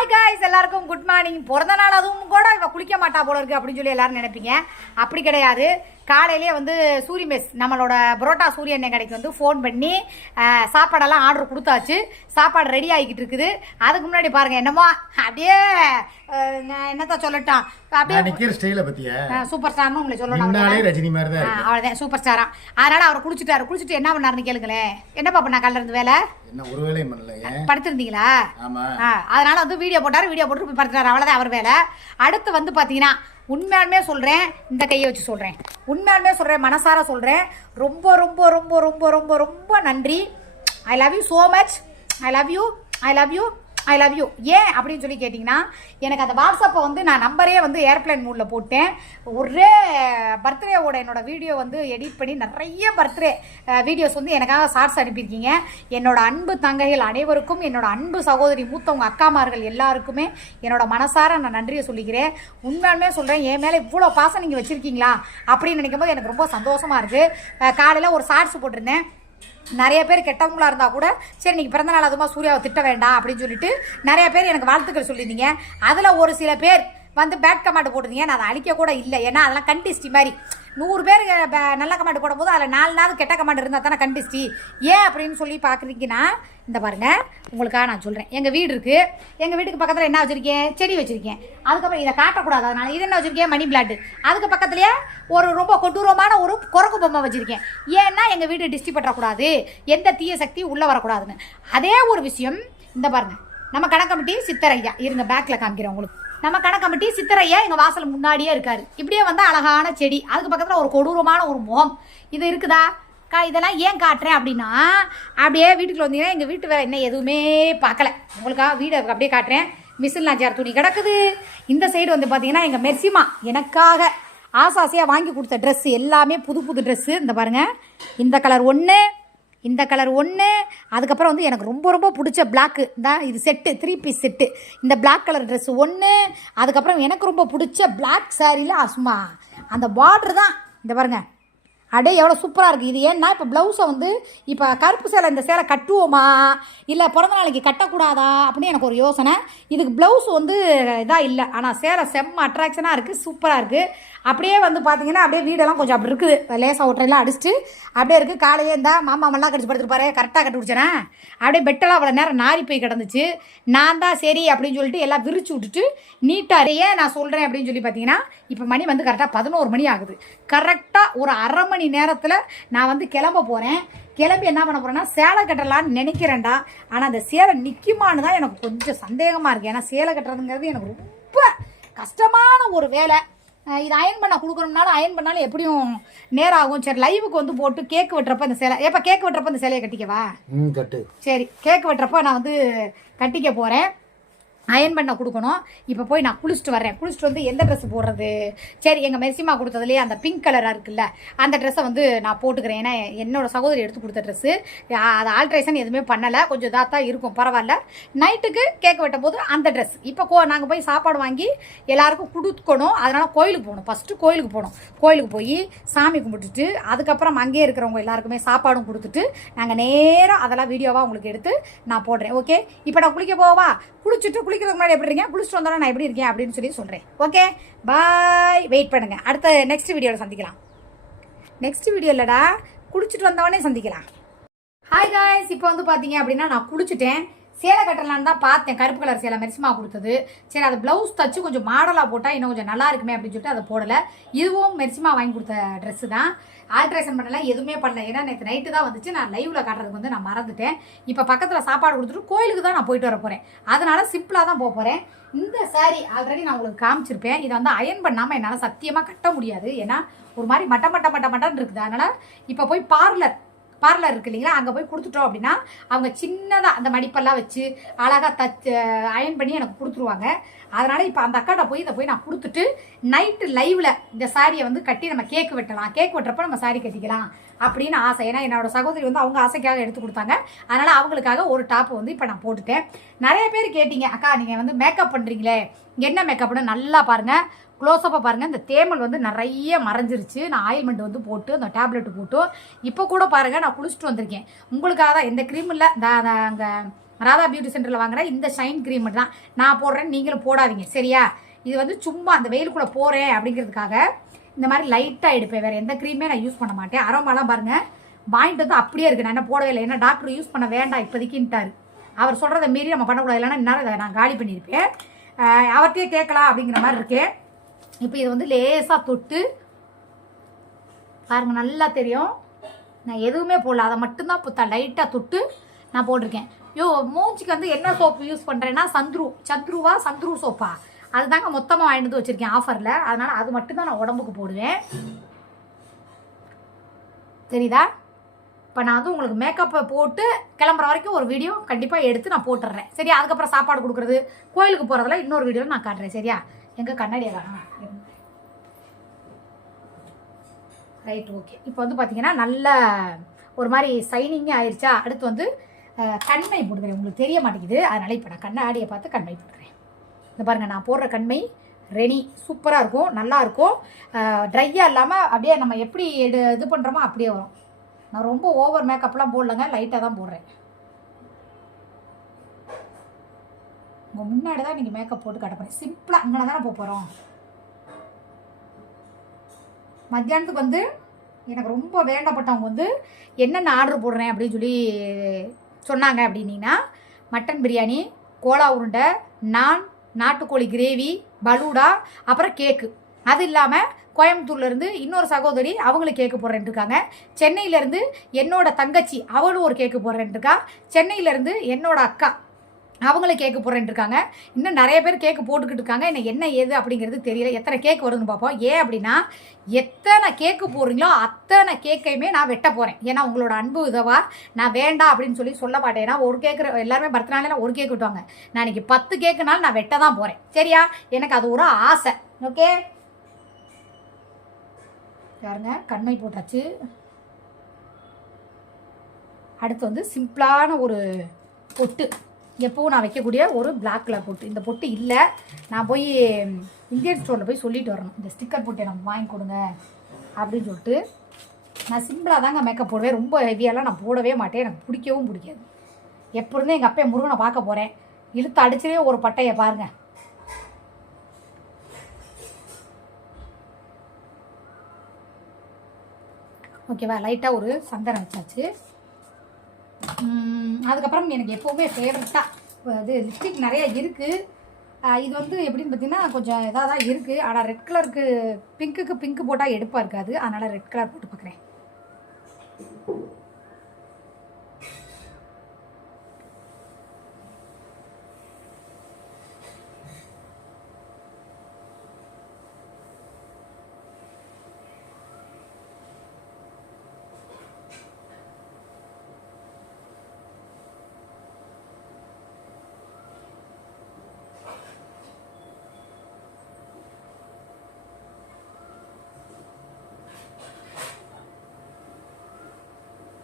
Hi guys, எல்லாருக்கும் good morning. பிறந்த நாள் அதுவும் கூட இவ குளிக்க மாட்டா போல இருக்கு அப்படின்னு சொல்லி எல்லாரும் நினைப்பீங்க. அப்படி கிடையாது. காலையிலேயே வந்து சூரிய மெஸ் நம்மளோட புரோட்டா சூரிய எண்ணெய் கடைக்கு வந்து ஃபோன் பண்ணி சாப்பாடெல்லாம் ஆர்டர் கொடுத்தாச்சு. சாப்பாடு ரெடி ஆகிக்கிட்டு இருக்குது. அதுக்கு முன்னாடி பாருங்க என்னமோ அப்படியே என்னத்த சொல்லட்டான், அப்படியே சூப்பர் ஸ்டார்னு உங்களை சொல்லணும். அவ்வளோதான் சூப்பர் ஸ்டாரா. அதனால அவர் குளிச்சுட்டு என்ன பண்ணாருன்னு கேளுங்களேன். என்னப்பா பண்ணா காலைல இருந்து வேலை படுத்திருந்தீங்களா? அதனால வந்து வீடியோ போட்டு படுத்துறாரு. அவ்வளோதான் அவர் வேலை. அடுத்து வந்து பார்த்தீங்கன்னா உண்மையாலுமே சொல்கிறேன், இந்த கையை வச்சு சொல்கிறேன், உண்மையாலுமே சொல்கிறேன், மனசார சொல்கிறேன், ரொம்ப ரொம்ப ரொம்ப ரொம்ப ரொம்ப ரொம்ப நன்றி. I love you so much. I love you. ஏன் அப்படின்னு சொல்லி கேட்டிங்கன்னா, எனக்கு அந்த வாட்ஸ்அப்பை வந்து நான் நம்பரே வந்து ஏர்ப்ளைன் மூடில் போட்டேன். ஒரே பர்த்டேவோட என்னோடய வீடியோ வந்து எடிட் பண்ணி நிறைய பர்த்டே வீடியோஸ் வந்து எனக்காக ஷார்ட்ஸ் அனுப்பியிருக்கீங்க. என்னோட அன்பு தங்கைகள் அனைவருக்கும், என்னோட அன்பு சகோதரி மூத்தவங்க அக்காமார்கள் எல்லாருக்குமே என்னோட மனசார நான் நன்றியை சொல்லிக்கிறேன். உண்மையாலுமே சொல்கிறேன், என் மேலே இவ்வளோ பாசம் நீங்கள் வச்சுருக்கீங்களா அப்படின்னு நினைக்கும் போது எனக்கு ரொம்ப சந்தோஷமாக இருக்குது. காலையில் ஒரு ஷார்ட்ஸ் போட்டிருந்தேன். நிறைய பேர் கெட்டவங்களா இருந்தால் கூட சரி நீங்கள் பிறந்த நாள் அதுமா சூர்யாவை திட்ட வேண்டாம் அப்படின்னு சொல்லிட்டு நிறைய பேர் எனக்கு வாழ்த்துக்கள் சொல்லியிருந்தீங்க. அதில் ஒரு சில பேர் வந்து பேட் கமெண்ட் போட்டிருந்தீங்க. நான் அதை அழிக்க கூட இல்லை, ஏன்னா அதெல்லாம் கண்டிஸ்டி மாதிரி. 100 பேர் நல்ல கமெண்ட் போடும்போது அதில் 4 நாள் கெட்ட கமெண்ட் இருந்தால் தானே கண்டிஸ்டி. ஏன் அப்படின்னு சொல்லி பார்க்குறீங்கன்னா, இந்த பாருங்கள், உங்களுக்காக நான் சொல்கிறேன். எங்கள் வீடு இருக்குது. எங்கள் வீட்டுக்கு பக்கத்தில் என்ன வச்சுருக்கேன்? செடி வச்சுருக்கேன். அதுக்கப்புறம் இதை காட்டக்கூடாது, அதனால் இது என்ன வச்சுருக்கேன்? Money plant. அதுக்கு பக்கத்துலேயே ஒரு ரொம்ப கொடூரமான ஒரு குரங்கு பொம்மை வச்சுருக்கேன். ஏன்னா எங்கள் வீடு டிஸ்டி பற்றக்கூடாது, எந்த தீய சக்தி உள்ளே வரக்கூடாதுன்னு. அதே ஒரு விஷயம் இந்த பாருங்கள், நம்ம கணக்கம்பட்டி சித்தரையா இருங்க, பேக்கில் காமிக்கிறேன் உங்களுக்கு. நம்ம கணக்கம்பட்டி சித்தரையா எங்கள் வாசல் முன்னாடியே இருக்காரு. இப்படியே வந்து அழகான செடி, அதுக்கு பக்கத்தில் ஒரு கொடூரமான ஒரு முகம். இது இருக்குதா? இதெல்லாம் ஏன் காட்டுறேன் அப்படின்னா, அப்படியே வீட்டுக்குள்ள வந்தீங்கன்னா எங்கள் வீட்டு வேலை என்ன எதுவுமே பார்க்கல. உங்களுக்காக வீடு அப்படியே காட்டுறேன். மிஷின் அஞ்சாறு துணி கிடக்குது. இந்த சைடு வந்து பார்த்தீங்கன்னா எங்கள் மெர்சிமா எனக்காக ஆசாசியாக வாங்கி கொடுத்த ட்ரெஸ்ஸு எல்லாமே புது புது ட்ரெஸ்ஸு. இந்த பாருங்கள், இந்த கலர் ஒன்று, இந்த கலர் ஒன்று, அதுக்கப்புறம் வந்து எனக்கு ரொம்ப ரொம்ப பிடிச்ச பிளாக்கு தான் இது செட்டு, 3 பீஸ் செட்டு. இந்த பிளாக் கலர் ட்ரெஸ்ஸு ஒன்று, அதுக்கப்புறம் எனக்கு ரொம்ப பிடிச்ச பிளாக் சாரியில் சும்மா அந்த பார்ட்ரு தான். இந்த பாருங்கள், அப்படியே எவ்வளோ சூப்பராக இருக்குது. இது ஏன்னா இப்போ ப்ளவுஸை வந்து இப்போ கருப்பு சேலை, இந்த சேலை கட்டுவோமா இல்லை பிறந்த நாளைக்கு கட்டக்கூடாதா அப்படின்னு எனக்கு ஒரு யோசனை. இதுக்கு ப்ளவுஸ் வந்து இதாக இல்லை, ஆனால் சேலை செம்ம அட்ராக்ஷனாக இருக்குது, சூப்பராக இருக்குது. அப்படியே வந்து பார்த்தீங்கன்னா அப்படியே வீடெல்லாம் கொஞ்சம் அப்படி இருக்குது, லேசாக ஒற்றையெல்லாம் அடிச்சுட்டு அப்படியே இருக்குது. காலையே இருந்தால் மாமா மல்லாம் கடிச்சு படுத்துருப்பாரு, கரெக்டாக கட்டி பிடிச்சேன். அப்படியே பெட்டெல்லாம் அவ்வளோ நேரம் நாரி போய் கிடந்துச்சு. நான் தான் சரி அப்படின்னு சொல்லிட்டு எல்லாம் விரிச்சு விட்டுட்டு நீட்டாக. ஏன் நான் சொல்கிறேன் அப்படின்னு சொல்லி பார்த்தீங்கன்னா, இப்போ மணி வந்து கரெக்டாக 11 மணி ஆகுது. கரெக்டாக ஒரு அரை மணி நேரத்தில் நான் வந்து கிளம்ப போகிறேன். கிளம்பி என்ன பண்ண போகிறேன்னா, சேலை கட்டலான்னு நினைக்கிறேன்டா. ஆனால் அந்த சேலை நிற்குமான்னு தான் எனக்கு கொஞ்சம் சந்தேகமாக இருக்குது. ஏன்னா சேலை கட்டுறதுங்கிறது எனக்கு ரொம்ப கஷ்டமான ஒரு வேலை. இது அயன் பண்ண கொடுக்கணும்னாலும் அயன் பண்ணாலும் எப்படியும் நேரம் ஆகும். சரி, லைவுக்கு வந்து போட்டு கேக்கு வெட்டுறப்ப இந்த சேலை, எப்போ கேக்கு வெட்டுறப்ப இந்த சேலையை கட்டிக்கவா? கட்டு. சரி, கேக்கு வெட்டுறப்ப நான் வந்து கட்டிக்க போகிறேன். அயன் பண்ண கொடுக்கணும். இப்போ போய் நான் குளிச்சுட்டு வரேன். குளிச்சுட்டு வந்து எந்த ட்ரெஸ் போடுறது? சரி, எங்கள் மெர்சிமா கொடுத்ததுலேயே அந்த பிங்க் கலராக இருக்குல்ல, அந்த ட்ரெஸ்ஸை வந்து நான் போட்டுக்கிறேன். ஏன்னா என்னோட சகோதரி எடுத்து கொடுத்த ட்ரெஸ்ஸு, அது ஆல்ட்ரேஷன் எதுவுமே பண்ணலை, கொஞ்சம் இதாக தான் இருக்கும், பரவாயில்ல. நைட்டுக்கு கேக் வெட்டும் போது அந்த ட்ரெஸ். இப்போ நாங்கள் போய் சாப்பாடு வாங்கி எல்லாருக்கும் கொடுக்கணும். அதனால் கோயிலுக்கு போகணும். ஃபஸ்ட்டு கோயிலுக்கு போகணும். கோயிலுக்கு போய் சாமி கும்பிட்டுட்டு அதுக்கப்புறம் அங்கேயே இருக்கிறவங்க எல்லாருக்குமே சாப்பாடும் கொடுத்துட்டு நாங்கள் நேராக அதெல்லாம் வீடியோவாக உங்களுக்கு எடுத்து நான் போடுறேன். ஓகே, இப்போ நான் குளிக்க போவா? குளிச்சுட்டு முன்னாடி எப்படி இருக்கேன், குளிச்சுட்டு வந்தாலும் நான் எப்படி இருக்கேன் அப்படின்னு சொல்லி சொல்கிறேன். ஓகே, பாய். வெயிட் பண்ணுங்க, அடுத்த நெக்ஸ்ட் வீடியோவில் சந்திக்கலாம். நெக்ஸ்ட் வீடியோ இல்லைடா, குளிச்சுட்டு வந்தவொடனே சந்திக்கலாம். ஹாய் காய்ஸ், இப்போ வந்து பார்த்தீங்க அப்படின்னா நான் குளிச்சுட்டேன். சேலை கட்டலான்னு தான் பார்த்தேன். கருப்பு கலர் சேலை மெர்சிமா கொடுத்தது. சரி, அதை ப்ளவுஸ் தச்சு கொஞ்சம் மாடலாக போட்டால் இன்னும் கொஞ்சம் நல்லா இருக்குமே அப்படின்னு சொல்லிட்டு அதை போடலை. இதுவும் மெர்சிமா வாங்கி கொடுத்த ட்ரெஸ்ஸு தான். ஆல்ட்ரேஷன் பண்ணலாம், எதுவுமே பண்ணல. ஏன்னா நேற்று நைட்டு தான் வந்துச்சு. நான் லைவில் காட்டுறதுக்கு வந்து நான் மறந்துட்டேன். இப்போ பக்கத்தில் சாப்பாடு கொடுத்துட்டு கோயிலுக்கு தான் நான் போயிட்டு வர போகிறேன். அதனால சிம்பிளாக தான் போக போகிறேன். இந்த சாரி ஆல்ரெடி நான் உங்களுக்கு காமிச்சிருப்பேன். இதை வந்து அயன் பண்ணாமல் என்னால் சத்தியமாக கட்ட முடியாது. ஏன்னா ஒரு மாதிரி மட்டன்னு இருக்குது. அதனால் இப்போ போய் பார்லர் இருக்கு இல்லைங்களா, அங்கே போய் கொடுத்துட்டோம் அப்படின்னா அவங்க சின்னதாக அந்த மடிப்பெல்லாம் வச்சு அழகாக தச்சு அயன் பண்ணி எனக்கு கொடுத்துருவாங்க. அதனால் இப்போ அந்த அக்காட்ட போய் இதை போய் நான் கொடுத்துட்டு நைட்டு லைவில் இந்த சாரியை வந்து கட்டி நம்ம கேக் வெட்டலாம். கேக் வெட்டுறப்ப நம்ம சாரி கட்டிக்கலாம் அப்படின்னு ஆசை. ஏன்னா என்னோட சகோதரி வந்து அவங்க ஆசைக்காக எடுத்து கொடுத்தாங்க. அதனால் அவங்களுக்காக ஒரு டாப்பு வந்து இப்போ நான் போட்டுட்டேன். நிறைய பேர் கேட்டீங்க, அக்கா நீங்கள் வந்து மேக்கப் பண்ணுறீங்களே, என்ன மேக்கப்னு நல்லா பாருங்கள், க்ளோஸ்அப்பாக பாருங்கள். இந்த தேமல் வந்து நிறைய மறைஞ்சிருச்சு. நான் ஆயில்மெண்ட் வந்து போட்டு அந்த டேப்லெட்டு போட்டு இப்போ கூட பாருங்கள் நான் குளிச்சுட்டு வந்திருக்கேன். உங்களுக்காக தான் எந்த க்ரீம் இல்லை, அங்கே ராதா பியூட்டி சென்டரில் வாங்குற இந்த ஷைன் க்ரீம் தான் நான் போடுறேன், நீங்களும் போடாதீங்க சரியா. இது வந்து சும்மா அந்த வெயிலுக்குள்ளே போகிறேன் அப்படிங்கிறதுக்காக இந்த மாதிரி லைட்டாக எடுப்பேன். வேறு எந்த க்ரீமே நான் யூஸ் பண்ண மாட்டேன். அரோமாலாம் பாருங்கள் வாங்கிட்டு வந்து அப்படியே இருக்குது. நான் என்ன போடவே இல்லை, ஏன்னா டாக்டர் யூஸ் பண்ண வேண்டாம் இப்போதைக்குன்ட்டார். அவர் சொல்கிறத மீறி நம்ம பண்ணக்கூடாது, இல்லைன்னா இந்நேரம் நான் காலி பண்ணியிருப்பேன். அவர்கிட்டயே கேட்கலாம் அப்படிங்கிற மாதிரி இருக்கேன். இப்போ இது வந்து லேசாக தொட்டு பாருங்கள், நல்லா தெரியும். நான் எதுவுமே போடல, அதை மட்டும்தான் லைட்டாக தொட்டு நான் போட்டிருக்கேன். மூஞ்சிக்கு வந்து என்ன சோப்பு யூஸ் பண்ணுறேன்னா சந்துரு சோப்பா அதுதாங்க மொத்தமாக வாங்கிட்டு வந்து வச்சுருக்கேன் ஆஃபரில். அதனால் அது மட்டும்தான் நான் உடம்புக்கு போடுவேன். தெரியுதா? இப்போ நான் வந்து உங்களுக்கு மேக்கப்பை போட்டு கிளம்புற வரைக்கும் ஒரு வீடியோ கண்டிப்பாக எடுத்து நான் போட்டுடுறேன் சரியா. அதுக்கப்புறம் சாப்பாடு கொடுக்குறது, கோயிலுக்கு போகிறதுல இன்னொரு வீடியோவில் நான் காட்டுறேன் சரியா. எங்கள் கண்ணாடியை காணும். Right, okay. இப்போ வந்து பார்த்தீங்கன்னா நல்ல ஒரு மாதிரி சைனிங்கே ஆயிடுச்சா. அடுத்து வந்து கண்மை போட்டுக்கிறேன். உங்களுக்கு தெரிய மாட்டேங்குது, அதனால் இப்போ நான் கண்ணாடியை பார்த்து கண்மை போட்டுக்கிறேன். இந்த பாருங்கள், நான் போடுற கண்மை ரெனி சூப்பராக இருக்கும், நல்லாயிருக்கும். ட்ரையாக இல்லாமல் அப்படியே நம்ம எப்படி இது பண்ணுறோமோ அப்படியே வரும். நான் ரொம்ப ஓவர் மேக்கப்லாம் போடலங்க, லைட்டாக தான் போடுறேன். உங்கள் முன்னாடி தான் நீங்கள் மேக்கப் போட்டு காட்டப்போகிறேன். சிம்பிளாக அங்கே தானே போகிறோம். மத்தியானத்துக்கு வந்து எனக்கு ரொம்ப வேண்டப்பட்டவங்க வந்து என்னென்ன ஆர்டர் போடுறேன் அப்படின்னு சொல்லி சொன்னாங்க அப்படின்னீங்கன்னா, மட்டன் பிரியாணி, கோலா உருண்டை, நான், நாட்டுக்கோழி கிரேவி, பலூடா, அப்புறம் கேக்கு. அது இல்லாமல் கோயம்புத்தூர்லேருந்து இன்னொரு சகோதரி அவங்களுக்கு கேக்கு போடுறேன் இருக்காங்க. சென்னையிலேருந்து என்னோட தங்கச்சி அவளும் ஒரு கேக்கு போடுறேன் இருக்கா. சென்னையிலேருந்து என்னோட அக்கா அவங்களும் கேக்கு போடுறேன் இருக்காங்க. இன்னும் நிறைய பேர் கேக்கு போட்டுக்கிட்டு இருக்காங்க. எனக்கு என்ன ஏது அப்படிங்கிறது தெரியல. எத்தனை கேக்கு வருதுன்னு பார்ப்போம். ஏன் அப்படின்னா, எத்தனை கேக்கு போடுறீங்களோ அத்தனை கேக்கையுமே நான் வெட்ட போகிறேன். ஏன்னா உங்களோட அன்பு இதுவா நான் வேண்டாம் அப்படின்னு சொல்லி சொல்ல மாட்டேன். ஏன்னா ஒரு கேக்கு எல்லாருமே பர்த்டேனால ஒரு கேக்கு விட்டுவாங்க. நான் இன்னைக்கு 10 கேக்குனாலும் நான் வெட்ட தான் போகிறேன் சரியா. எனக்கு அது ஒரு ஆசை. ஓகே, யாருங்க கண்மை போட்டாச்சு. அடுத்து வந்து சிம்பிளான ஒரு பொட்டு, எப்போவும் நான் வைக்கக்கூடிய ஒரு பிளாக் கலர் பொட்டு. இந்த பொட்டு இல்லை, நான் போய் இந்தியன் ஸ்டோரில் போய் சொல்லிட்டு வரணும், இந்த ஸ்டிக்கர் பொட்டு எனக்கு வாங்கி கொடுங்க அப்படின்னு சொல்லிட்டு. நான் சிம்பிளாக தாங்க மேக்கப் போடுவேன், ரொம்ப ஹெவியாலாம் நான் போடவே மாட்டேன். எனக்கு பிடிக்கவும் பிடிக்காது. எப்பொழுதுமே எங்கள் அப்பா முருகனை பார்க்க போகிறேன், இழுத்து அடிச்சதே ஒரு பட்டையை பாருங்கள். ஓகேவா, லைட்டாக ஒரு சந்தனம் வச்சாச்சு. அதுக்கப்புறம் எனக்கு எப்போவுமே ஃபேவரட்டாக இது லிப்ஸ்டிக் நிறையா இருக்குது. இது வந்து எப்படின்னு பார்த்தீங்கன்னா கொஞ்சம் இதாக தான் இருக்குது. ஆனால் ரெட் கலருக்கு பிங்க்கு போட்டால் எடுப்பாக இருக்காது, அதனால் ரெட் கலர் போட்டு பார்க்குறேன்.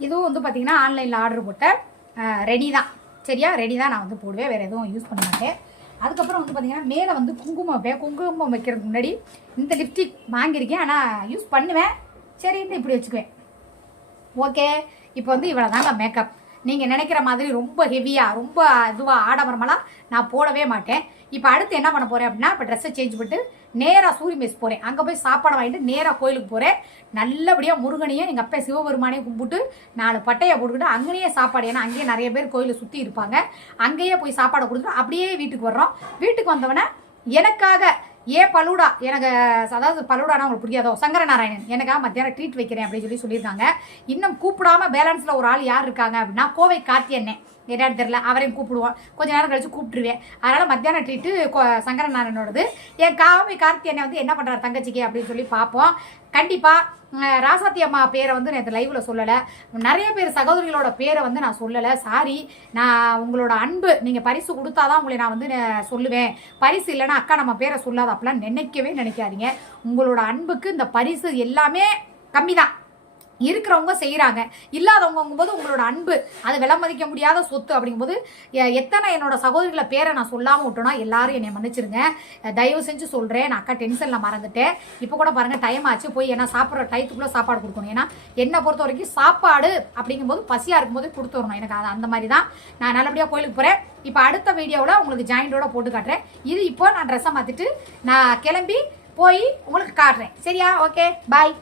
இதுவும் வந்து பார்த்திங்கன்னா ஆன்லைனில் ஆர்டர் போட்ட ரெடி தான் சரியா. ரெடி தான் நான் வந்து போடுவேன், வேறு எதுவும் யூஸ் பண்ண மாட்டேன். அதுக்கப்புறம் வந்து பார்த்திங்கன்னா மேலே வந்து குங்குமம் வைப்பேன். குங்குமம் வைக்கிறதுக்கு முன்னாடி இந்த லிப்ஸ்டிக் வாங்கியிருக்கேன், ஆனால் யூஸ் பண்ணுவேன் சரின்னு இப்படி வச்சுக்குவேன். ஓகே, இப்போ வந்து இவ்வளோ தாங்க மேக்கப். நீங்கள் நினைக்கிற மாதிரி ரொம்ப ஹெவியாக ரொம்ப இதுவாக ஆடம்பரமெல்லாம் நான் போடவே மாட்டேன். இப்போ அடுத்து என்ன பண்ண போகிறேன் அப்படின்னா, இப்போ ட்ரெஸ்ஸை சேஞ்ச் பண்ணிட்டு நேராக சூரிய மெஸ் போகிறேன். அங்கே போய் சாப்பாடு வாங்கிட்டு நேராக கோயிலுக்கு போகிறேன். நல்லபடியாக முருகனையும் எங்கள் அப்பா சிவபெருமானையும் கும்பிட்டு 4 பட்டையை போட்டுக்கிட்டு அங்கேயே சாப்பாடு, ஏன்னா அங்கேயே நிறைய பேர் கோயிலை சுற்றி இருப்பாங்க, அங்கேயே போய் சாப்பாடை கொடுத்துட்டு அப்படியே வீட்டுக்கு வர்றோம். வீட்டுக்கு வந்தவொடனே எனக்காக பலூடா, எனக்கு அதாவது பலூடானா உங்களுக்கு பிடிக்காதோ, சங்கரநாராயணன் எனக்காக மத்தியானம் ட்ரீட் வைக்கிறேன் அப்படின்னு சொல்லியிருக்காங்க. இன்னும் கூப்பிடாம பேலன்ஸில் ஒரு ஆள் யார் இருக்காங்க அப்படின்னா, கோவை கார்த்தி அண்ணன். என்னன்னு தெரியல, அவரையும் கூப்பிடுவோம், கொஞ்ச நேரம் கழிச்சு கூப்பிட்டுருவேன். அதனால் மத்தியானம் ட்ரீட்டு சங்கரநாராயணோடது. என் கோவை கார்த்தி அண்ணன் வந்து என்ன பண்ணுறாரு தங்கச்சிக்கு அப்படின்னு சொல்லி பார்ப்போம். கண்டிப்பாக ராசாத்தி அம்மா பேரை வந்து நேற்று லைவில் சொல்லலை, நிறைய பேர் சகோதரிகளோட பேரை வந்து நான் சொல்லலை, சாரி. நான் உங்களோட அன்பு, நீங்கள் பரிசு கொடுத்தாதான் உங்களை நான் வந்து சொல்லுவேன், பரிசு இல்லைன்னா அக்கா நம்ம பேரை சொல்லாத அப்படிலாம் நினைக்கவே நினைக்காதீங்க. உங்களோட அன்புக்கு இந்த பரிசு எல்லாமே கம்மி தான். இருக்கிறவங்க செய்கிறாங்க, இல்லாதவங்கும்போது உங்களோட அன்பு அது விலை மதிக்க முடியாத சொத்து. அப்படிங்கும்போது எத்தனை என்னோட சகோதரிகளை பேரை நான் சொல்லாமல் விட்டோன்னா எல்லாரும் என்னை மன்னிச்சிருங்க. தயவு செஞ்சு சொல்கிறேன், நான் அக்கா டென்ஷனில் மறந்துட்டேன். இப்போ கூட பாருங்கள் டைம் ஆச்சு, போய் ஏன்னா சாப்பிட்ற டயத்துக்குள்ளே சாப்பாடு கொடுக்கணும். ஏன்னா என்னை பொறுத்த வரைக்கும் சாப்பாடு அப்படிங்கும்போது பசியாக இருக்கும்போது கொடுத்து வரணும். எனக்கு அது அந்த மாதிரி தான் நான் நல்லபடியாக கோயிலுக்கு போகிறேன். இப்போ அடுத்த வீடியோவில் உங்களுக்கு ஜாயிண்டோட போட்டு காட்டுறேன். இது இப்போ நான் ட்ரெஸ்ஸை மாற்றிட்டு நான் கிளம்பி போய் உங்களுக்கு காட்டுறேன். சரியா? ஓகே, பாய்.